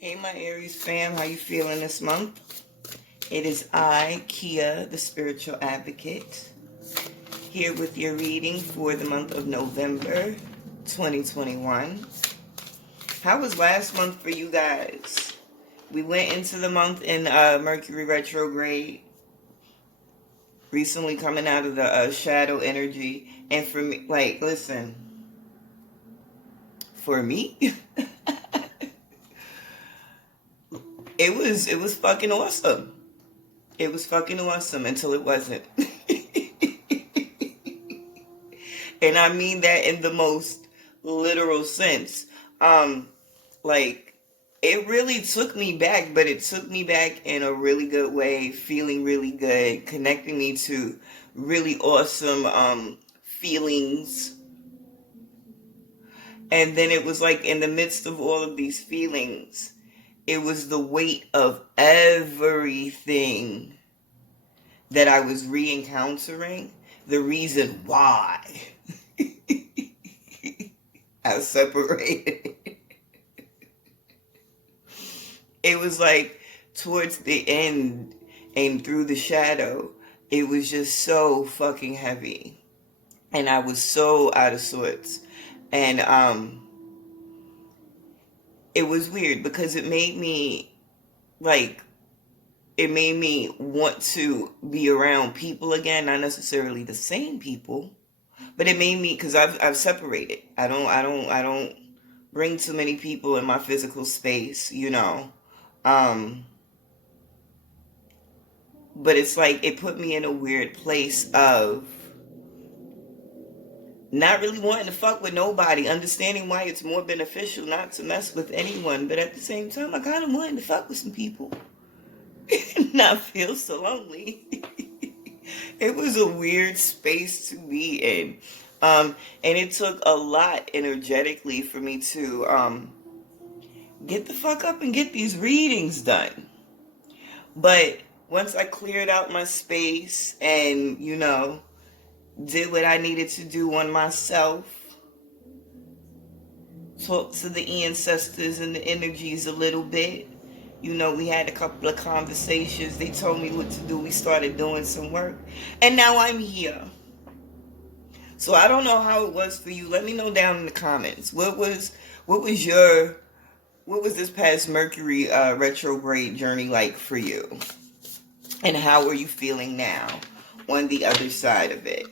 Hey, my Aries fam, how you feeling this month? It is I, Kia, the Spiritual Advocate, here with your reading for the month of November 2021. How was last month for you guys? We went into the month in Mercury retrograde, recently coming out of the shadow energy. And for me, like, listen, for me, it was fucking awesome. It was fucking awesome until it wasn't. And I mean that in the most literal sense. Like, it really took me back, but it took me back in a really good way, feeling really good, connecting me to really awesome feelings. And then it was like in the midst of all of these feelings, it was the weight of everything that I was re-encountering, the reason why I separated. It was like towards the end and through the shadow, it was just so fucking heavy. And I was so out of sorts. And it was weird because it made me want to be around people again, not necessarily the same people, but it made me, because I've separated. I don't bring too many people in my physical space, you know. But it's like it put me in a weird place of not really wanting to fuck with nobody, understanding why it's more beneficial not to mess with anyone, but at the same time, I kind of wanted to fuck with some people and not feel so lonely. It was a weird space to be in. And it took a lot energetically for me to get the fuck up and get these readings done. But once I cleared out my space and, you know, did what I needed to do on myself, talked to the ancestors and the energies a little bit, you know, we had a couple of conversations. They told me what to do. We started doing some work. And now I'm here. So I don't know how it was for you. Let me know down in the comments. What was this past Mercury retrograde journey like for you? And how are you feeling now on the other side of it?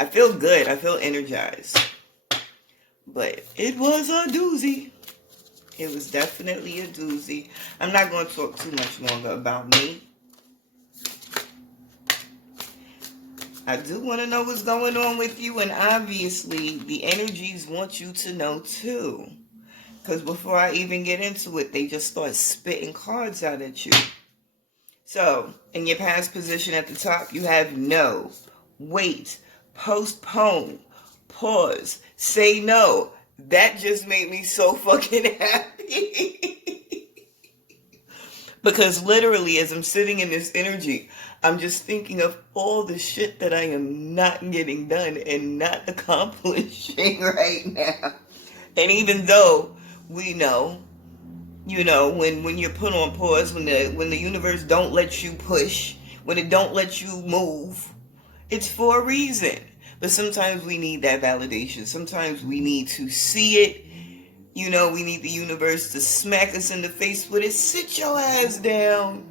I feel good. I feel energized. But it was a doozy. It was definitely a doozy. I'm not going to talk too much longer about me. I do want to know what's going on with you, and obviously the energies want you to know too. Because before I even get into it, they just start spitting cards out at you. So, in your past position at the top, you have no, wait, postpone, pause, say no. That just made me so fucking happy. Because literally, as I'm sitting in this energy, I'm just thinking of all the shit that I am not getting done and not accomplishing right now. And even though we know, you know, when you're put on pause, when the universe don't let you push, when it don't let you move, it's for a reason. But sometimes we need that validation. Sometimes we need to see it. You know, we need the universe to smack us in the face with it. Sit your ass down.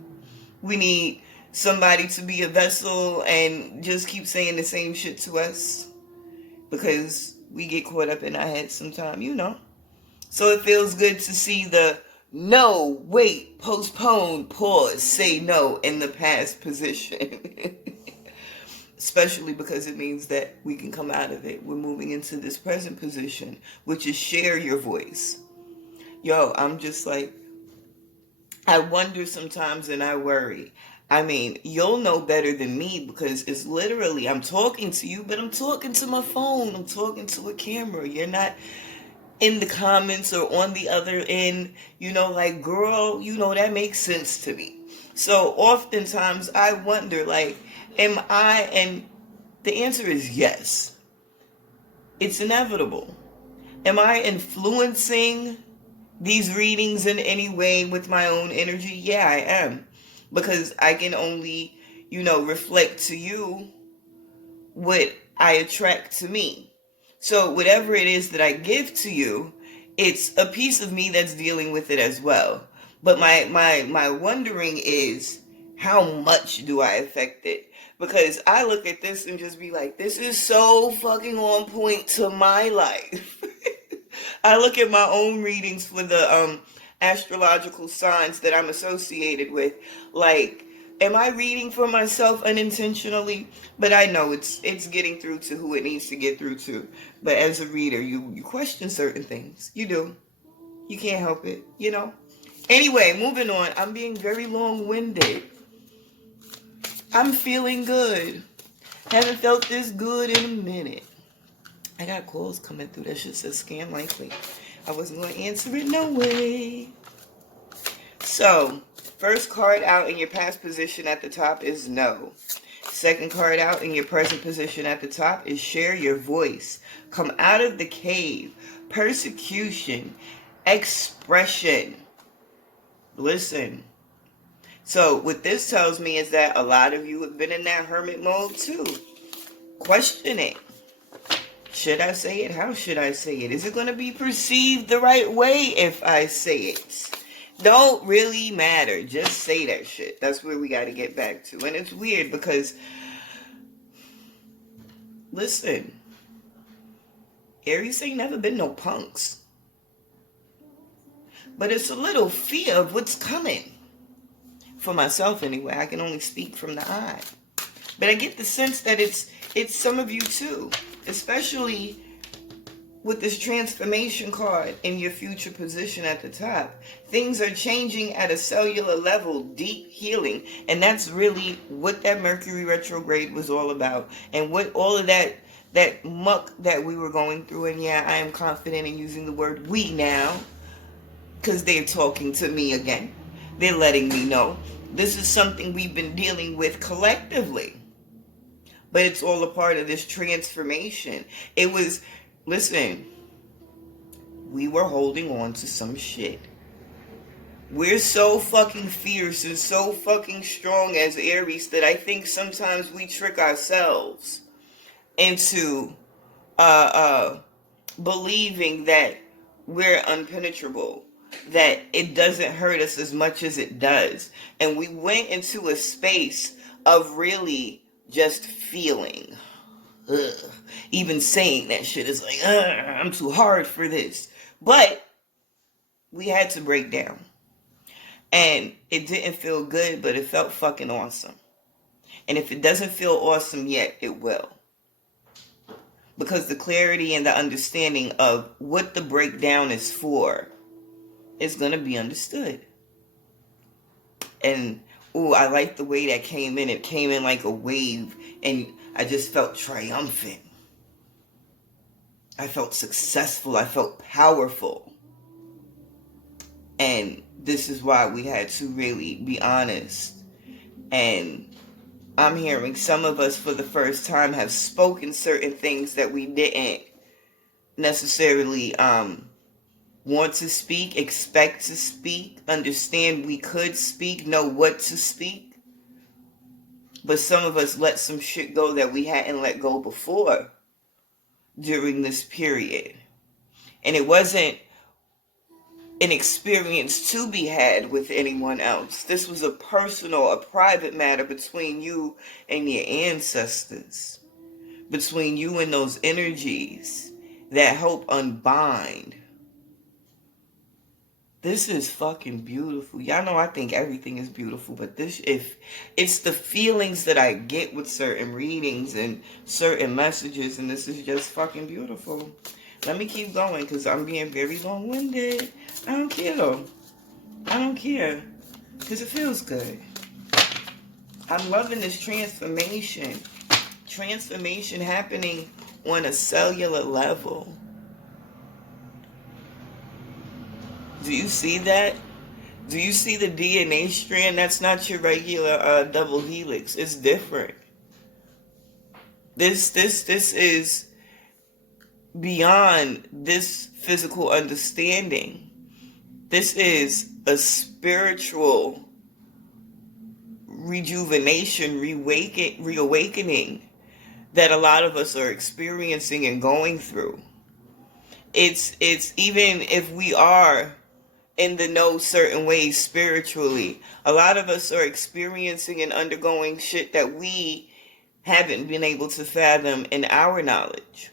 We need somebody to be a vessel and just keep saying the same shit to us. Because we get caught up in our heads sometimes, you know. So it feels good to see the no, wait, postpone, pause, say no in the past position. Especially because it means that we can come out of it. We're moving into this present position, which is share your voice. Yo, I'm just like, I wonder sometimes and I worry. I mean, you'll know better than me because it's literally, I'm talking to you, but I'm talking to my phone. I'm talking to a camera. You're not in the comments or on the other end, you know, like, girl, you know, that makes sense to me. So oftentimes I wonder, like, am I, and the answer is yes. It's inevitable. Am I influencing these readings in any way with my own energy? Yeah, I am. Because I can only, reflect to you what I attract to me. So whatever it is that I give to you, it's a piece of me that's dealing with it as well. But my wondering is, how much do I affect it? Because I look at this and just be like, this is so fucking on point to my life. I look at my own readings for the astrological signs that I'm associated with. Like, am I reading for myself unintentionally? But I know it's getting through to who it needs to get through to. But as a reader, you question certain things. You do. You can't help it, Anyway, moving on. I'm being very long-winded. I'm feeling good. Haven't felt this good in a minute. I got calls coming through. That shit says scam likely. I wasn't going to answer it no way. So, first card out in your past position at the top is no. Second card out in your present position at the top is share your voice. Come out of the cave. Persecution. Expression. Listen. So, what this tells me is that a lot of you have been in that hermit mode too. Question it. Should I say it? How should I say it? Is it going to be perceived the right way if I say it? Don't really matter. Just say that shit. That's where we got to get back to. And it's weird because, listen, Aries ain't never been no punks. But it's a little fear of what's coming. For myself anyway. I can only speak from the eye. But I get the sense that it's some of you too. Especially with this transformation card in your future position at the top. Things are changing at a cellular level, deep healing. And that's really what that Mercury retrograde was all about. And what all of that muck that we were going through. And yeah, I am confident in using the word we now. Because they're talking to me again. They're letting me know. This is something we've been dealing with collectively. But it's all a part of this transformation. It was, listen, we were holding on to some shit. We're so fucking fierce and so fucking strong as Aries that I think sometimes we trick ourselves into believing that we're unpenetrable, that it doesn't hurt us as much as it does. And we went into a space of really just feeling. Ugh. Even saying that shit is like, I'm too hard for this. But we had to break down. And it didn't feel good, but it felt fucking awesome. And if it doesn't feel awesome yet, it will. Because the clarity and the understanding of what the breakdown is for is going to be understood. And, I like the way that came in. It came in like a wave. And I just felt triumphant. I felt successful. I felt powerful. And this is why we had to really be honest. And I'm hearing some of us for the first time have spoken certain things that we didn't necessarily want to speak, expect to speak, understand we could speak, know what to speak. But some of us let some shit go that we hadn't let go before during this period. And it wasn't an experience to be had with anyone else. This was a personal, a private matter between you and your ancestors. Between you and those energies that help unbind. This is fucking beautiful. Y'all know I think everything is beautiful, but if it's the feelings that I get with certain readings and certain messages, and this is just fucking beautiful. Let me keep going because I'm being very long-winded. I don't care though. I don't care because it feels good. I'm loving this transformation. Transformation happening on a cellular level. Do you see that? Do you see the DNA strand? That's not your regular double helix. It's different. This is beyond this physical understanding. This is a spiritual rejuvenation, reawakening that a lot of us are experiencing and going through. It's even if we are in the know certain ways spiritually, a lot of us are experiencing and undergoing shit that we haven't been able to fathom in our knowledge.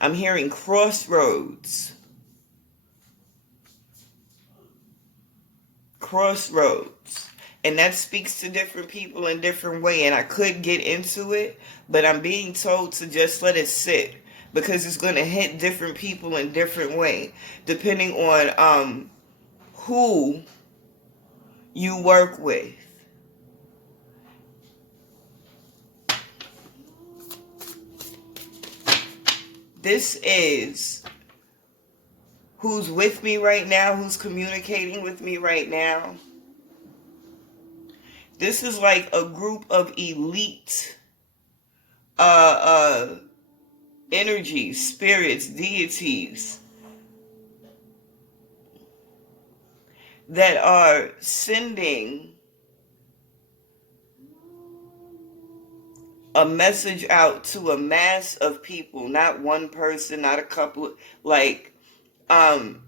I'm hearing crossroads. Crossroads. And that speaks to different people in different way. And I could get into it, but I'm being told to just let it sit. Because it's going to hit different people in different way. Depending on who you work with. This is who's with me right now, who's communicating with me right now. This is like a group of elite energies, spirits, deities that are sending a message out to a mass of people, not one person, not a couple, and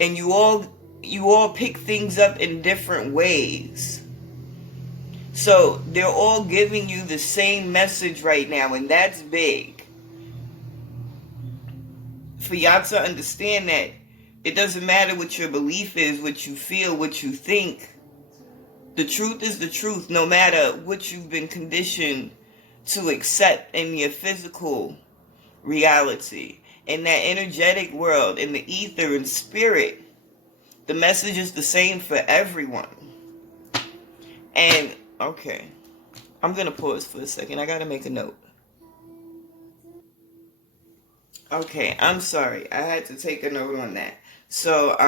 you all pick things up in different ways. So they're all giving you the same message right now, and that's big. For y'all to understand that it doesn't matter what your belief is, what you feel, what you think. The truth is the truth, no matter what you've been conditioned to accept in your physical reality. In that energetic world, in the ether and spirit, the message is the same for everyone. And, okay, I'm going to pause for a second. I got to make a note. Okay, I'm sorry. I had to take a note on that. So,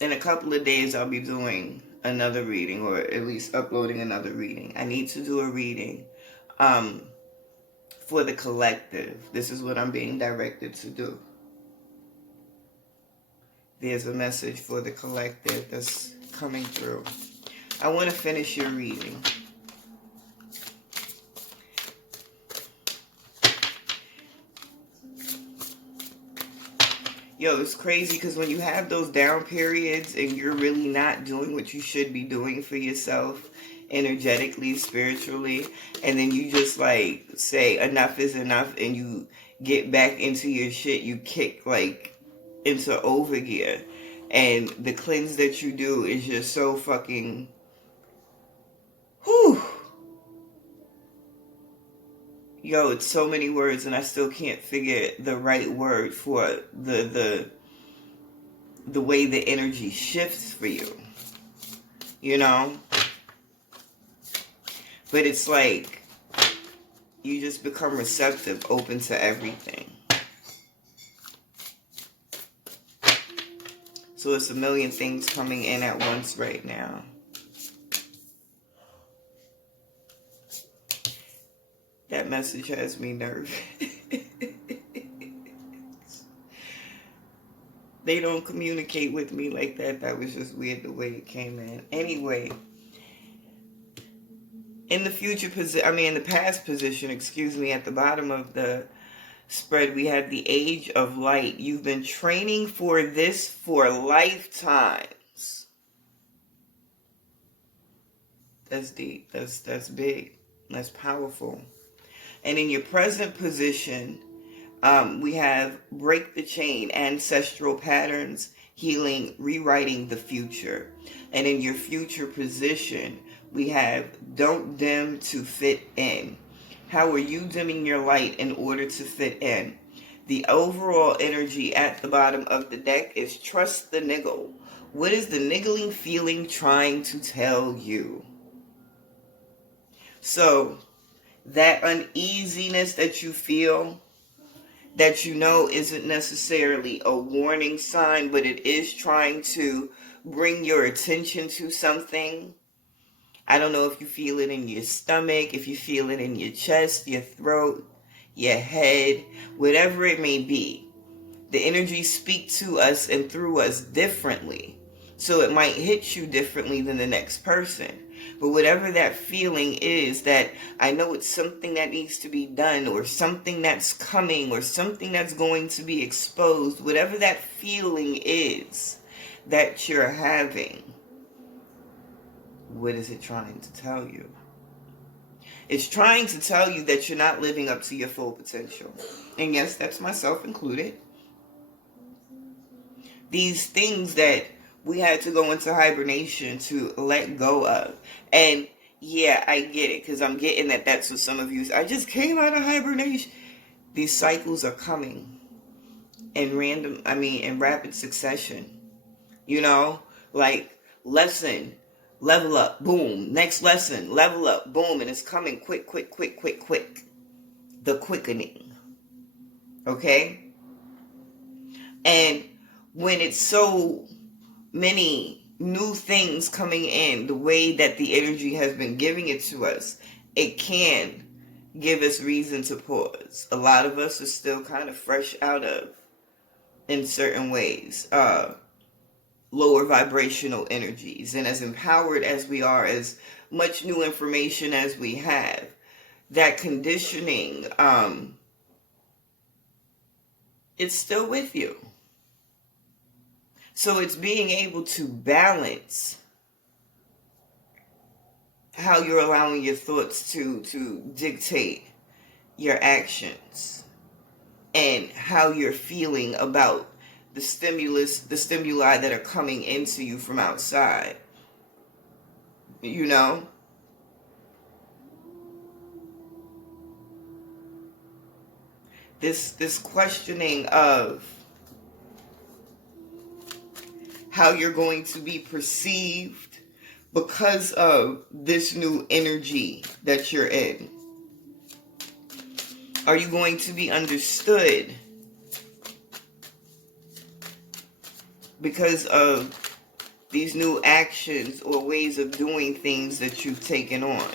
in a couple of days, I'll be doing another reading, or at least uploading another reading. I need to do a reading for the collective. This is what I'm being directed to do. There's a message for the collective that's coming through. I want to finish your reading. Yo, it's crazy because when you have those down periods and you're really not doing what you should be doing for yourself, energetically, spiritually, and then you just like say enough is enough and you get back into your shit, you kick like into overgear, and the cleanse that you do is just so fucking whew. Yo, it's so many words and I still can't figure the right word for the way the energy shifts for you. You know? But it's like you just become receptive, open to everything. So it's a million things coming in at once right now. That message has me nervous. They don't communicate with me like that. That was just weird the way it came in. Anyway, in the future position, in the past position, at the bottom of the spread, we have the Age of Light. You've been training for this for lifetimes. That's deep. That's big. That's powerful. And in your present position, we have break the chain, ancestral patterns, healing, rewriting the future. And in your future position, we have don't dim to fit in. How are you dimming your light in order to fit in? The overall energy at the bottom of the deck is trust the niggle. What is the niggling feeling trying to tell you? So, that uneasiness that you feel, that you know isn't necessarily a warning sign, but it is trying to bring your attention to something. I don't know if you feel it in your stomach, if you feel it in your chest, your throat, your head, whatever it may be. The energies speak to us and through us differently. So it might hit you differently than the next person. But whatever that feeling is, that I know it's something that needs to be done, or something that's coming, or something that's going to be exposed, whatever that feeling is that you're having, what is it trying to tell you? It's trying to tell you that you're not living up to your full potential. And yes, that's myself included. These things that we had to go into hibernation to let go of. And yeah, I get it, because I'm getting that that's what some of you, I just came out of hibernation. These cycles are coming in rapid succession. You know, like lesson, level up, boom. Next lesson, level up, boom. And it's coming quick. The quickening. Okay? And when it's so many new things coming in, the way that the energy has been giving it to us, it can give us reason to pause. A lot of us are still kind of fresh out of, in certain ways, lower vibrational energies. And as empowered as we are, as much new information as we have, that conditioning, it's still with you. So it's being able to balance how you're allowing your thoughts to dictate your actions, and how you're feeling about the stimuli that are coming into you from outside. You know? This questioning of how you're going to be perceived because of this new energy that you're in. Are you going to be understood because of these new actions or ways of doing things that you've taken on?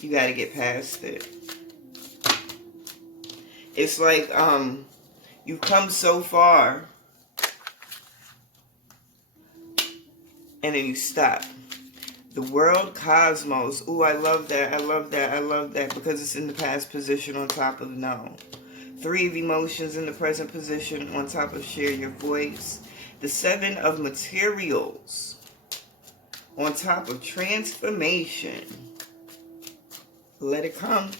You got to get past it. It's like you've come so far and then you stop. The world cosmos. Ooh, I love that. I love that because it's in the past position on top of now. 3 of emotions in the present position on top of share your voice. The 7 of materials on top of transformation. Let it come.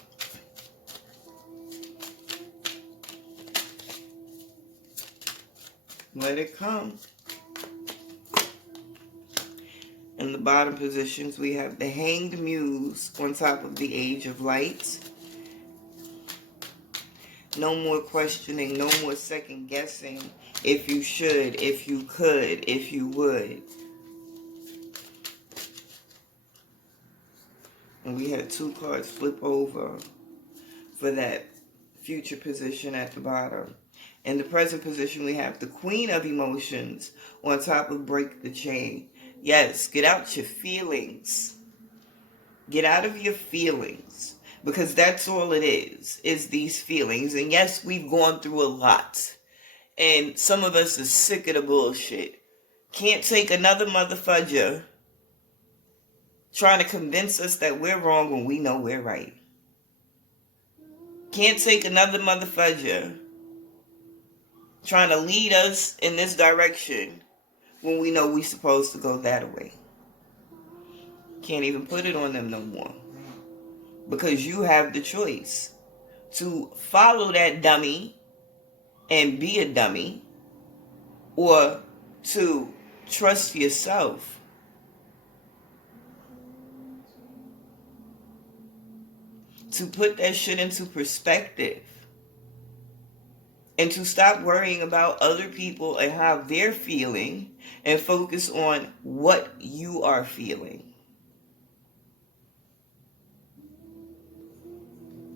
Let it come. In the bottom positions, we have the Hanged Muse on top of the Age of Light. No more questioning, no more second guessing. If you should, if you could, if you would. And we had 2 cards flip over for that future position at the bottom. In the present position, we have the Queen of Emotions on top of Break the Chain. Yes, get out your feelings. Get out of your feelings. Because that's all it is these feelings. And yes, we've gone through a lot. And some of us are sick of the bullshit. Can't take another motherfudger trying to convince us that we're wrong when we know we're right. Can't take another motherfudger trying to lead us in this direction when we know we're supposed to go that way. Can't even put it on them no more. Because you have the choice to follow that dummy and be a dummy, or to trust yourself. To put that shit into perspective. And to stop worrying about other people and how they're feeling and focus on what you are feeling.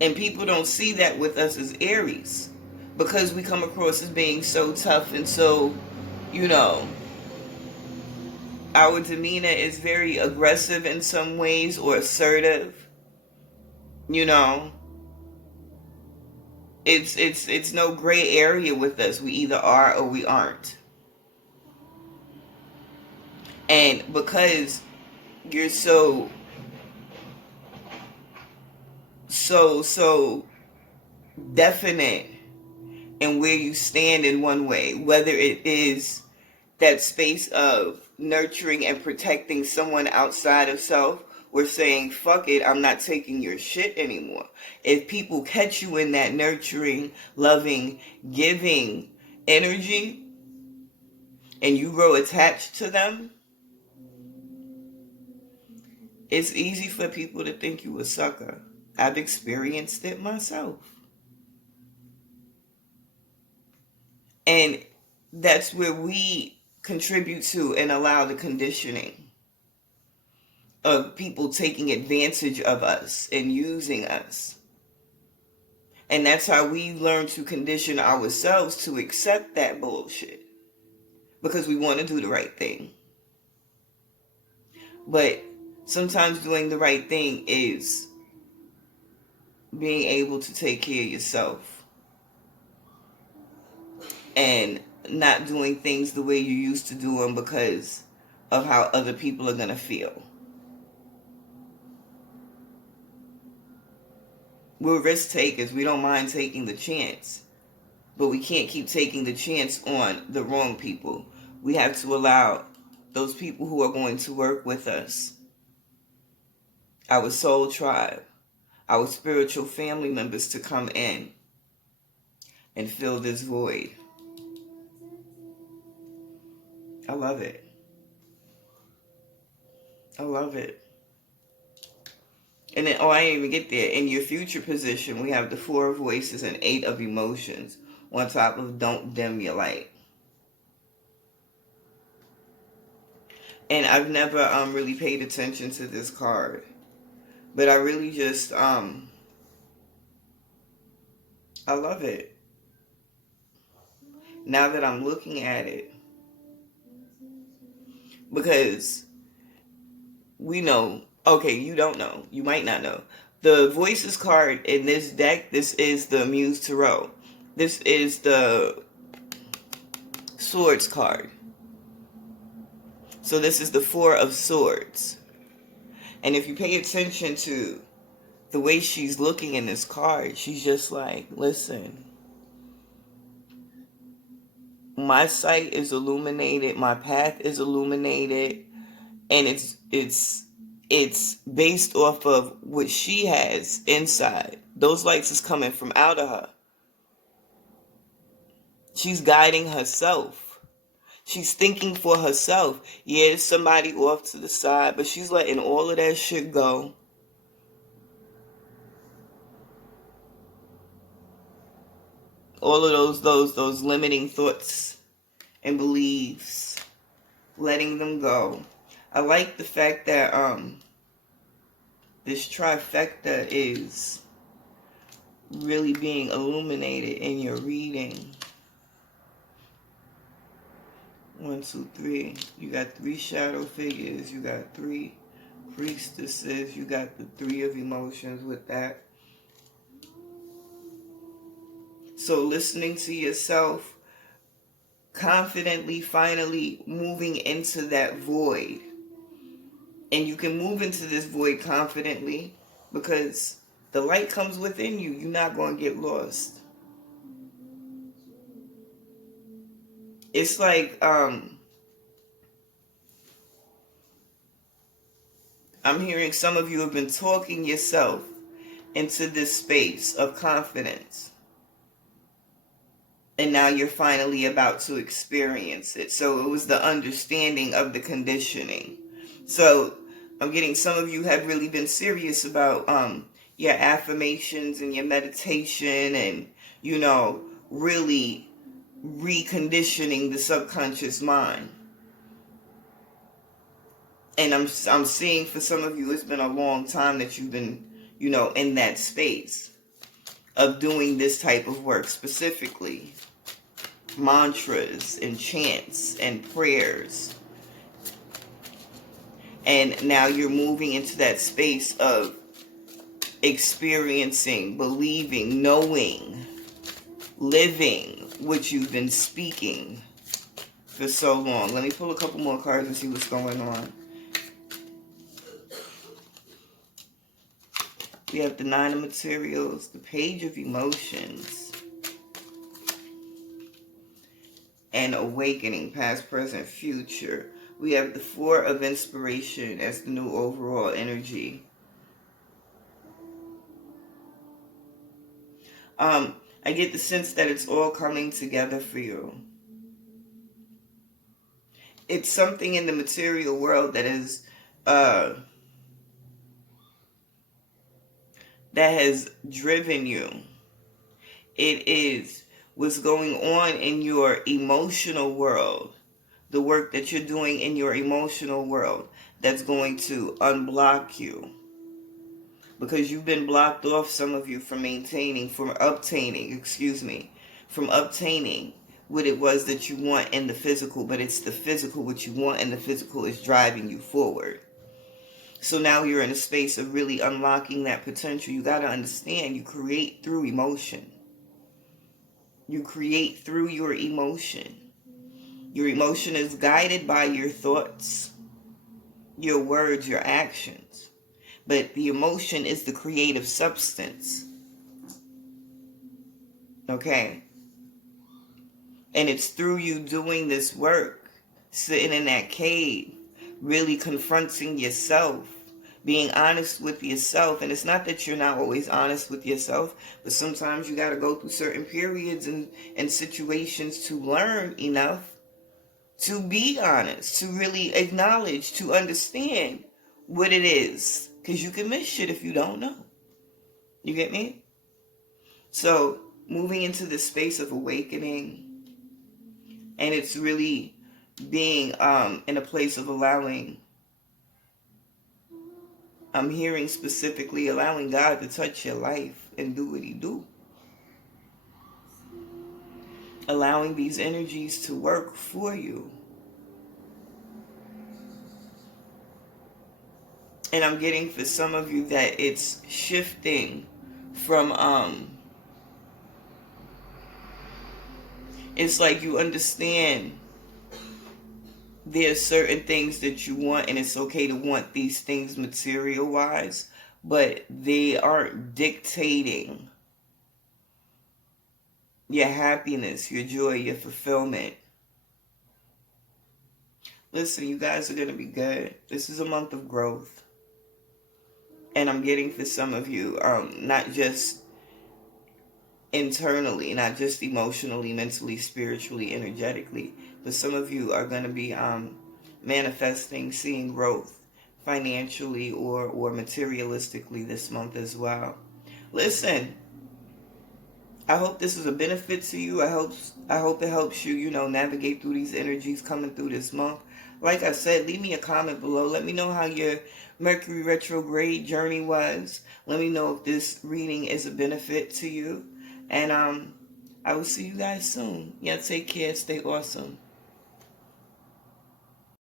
And people don't see that with us as Aries. because we come across as being so tough and so, you know, our demeanor is very aggressive in some ways or assertive, you know, it's no gray area with us. We either are or we aren't. And because you're so definite in where you stand in one way, whether it is that space of nurturing and protecting someone outside of self, or saying, fuck it, I'm not taking your shit anymore. If people catch you in that nurturing, loving, giving energy, and you grow attached to them, it's easy for people to think you a sucker. I've experienced it myself. And that's where we contribute to and allow the conditioning of people taking advantage of us and using us. And that's how we learn to condition ourselves to accept that bullshit. Because we want to do the right thing. But sometimes doing the right thing is being able to take care of yourself. And not doing things the way you used to do them because of how other people are going to feel. We're risk takers. We don't mind taking the chance. But we can't keep taking the chance on the wrong people. We have to allow those people who are going to work with us, our soul tribe, our spiritual family members, to come in and fill this void. I love it. I love it. And then, I didn't even get there. In your future position, we have the 4 of voices and 8 of emotions on top of don't dim your light. And I've never really paid attention to this card. But I really just, I love it. Now that I'm looking at it. Because we know, okay, you don't know, you might not know. The Voices card in this deck, this is the Muse Tarot. This is the Swords card. So this is the 4 of Swords. And if you pay attention to the way she's looking in this card, she's just like, listen, my sight is illuminated, my path is illuminated, and it's based off of what she has inside. Those lights is coming from out of her. She's guiding herself. She's thinking for herself. Yeah, there's somebody off to the side, but she's letting all of that shit go. All of those limiting thoughts and beliefs, letting them go. I like the fact that this trifecta is really being illuminated in your reading. 1, 2, 3. You got 3 shadow figures. You got 3 priestesses. You got the 3 of emotions with that. So listening to yourself, confidently, finally moving into that void. And you can move into this void confidently because the light comes within you. You're not going to get lost. It's like, I'm hearing some of you have been talking yourself into this space of confidence. And now you're finally about to experience it. So it was the understanding of the conditioning. So I'm getting some of you have really been serious about your affirmations and your meditation and, you know, really reconditioning the subconscious mind. And I'm seeing for some of you it's been a long time that you've been, you know, in that space. of doing this type of work, specifically mantras and chants and prayers. And now you're moving into that space of experiencing, believing, knowing, living what you've been speaking for so long. Let me pull a couple more cards and see what's going on. We have the Nine of Materials, the Page of Emotions, and Awakening, past, present, future. We have the Four of Inspiration as the new overall energy. I get the sense that it's all coming together for you. It's something in the material world that is that has driven you. It is what's going on in your emotional world, the work that you're doing in your emotional world that's going to unblock you. Because you've been blocked off, some of you, from obtaining what it was that you want in the physical, but it's the physical, what you want in the physical is driving you forward. So now you're in a space of really unlocking that potential. You got to understand, you create through emotion. You create through your emotion. Your emotion is guided by your thoughts, your words, your actions. But the emotion is the creative substance. Okay? And it's through you doing this work, sitting in that cave, really confronting yourself, being honest with yourself. And it's not that you're not always honest with yourself, but sometimes you got to go through certain periods and situations to learn enough to be honest, to really acknowledge, to understand what it is. Because you can miss shit if you don't know. You get me? So, moving into this space of awakening, and it's really being in a place of allowing, I'm hearing specifically allowing God to touch your life and do what he do. Allowing these energies to work for you. And I'm getting for some of you that it's shifting from, it's like you understand there's certain things that you want, and it's okay to want these things material-wise, but they aren't dictating your happiness, your joy, your fulfillment. Listen, you guys are going to be good. This is a month of growth. And I'm getting for some of you, not just internally, not just emotionally, mentally, spiritually, energetically, but some of you are going to be manifesting, seeing growth financially or materialistically this month as well. Listen, I hope this is a benefit to you. I hope it helps you, navigate through these energies coming through this month. Like I said, leave me a comment below. Let me know how your Mercury retrograde journey was. Let me know if this reading is a benefit to you. And I will see you guys soon. Yeah, take care. Stay awesome.